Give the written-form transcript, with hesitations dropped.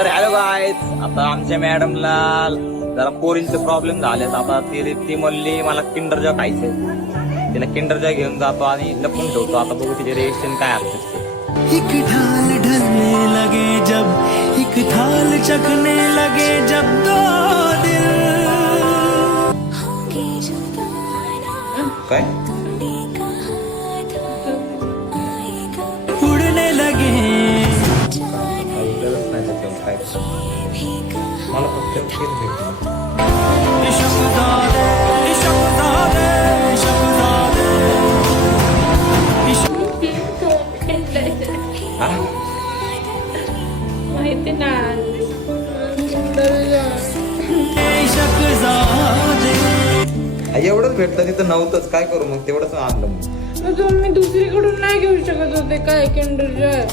तर hello guys, आता आमच्या मॅडमला जरा पोरींचे प्रॉब्लेम झालेत. आता ती म्हणली मला किंडर जॉय खायचंय. तिला किंडर जॉय घेऊन जातो आणि लपून ठेवतो. आता बघू तिचे रिएक्शन काय असते. एक ढाल ढलने लगे जब, एक थाल चखने लगे जब दो दिल. काय उड़ने लगे. मला फक्त इश्कदारे, इश्कदारे, इश्कदारे. माहिती ना एवढंच भेटलं तिथं नव्हतंच. काय करू मग? तेवढंच आणलं मग. तुम्ही दुसरीकडून नाही घेऊ शकत होते काय किंडर जॉय?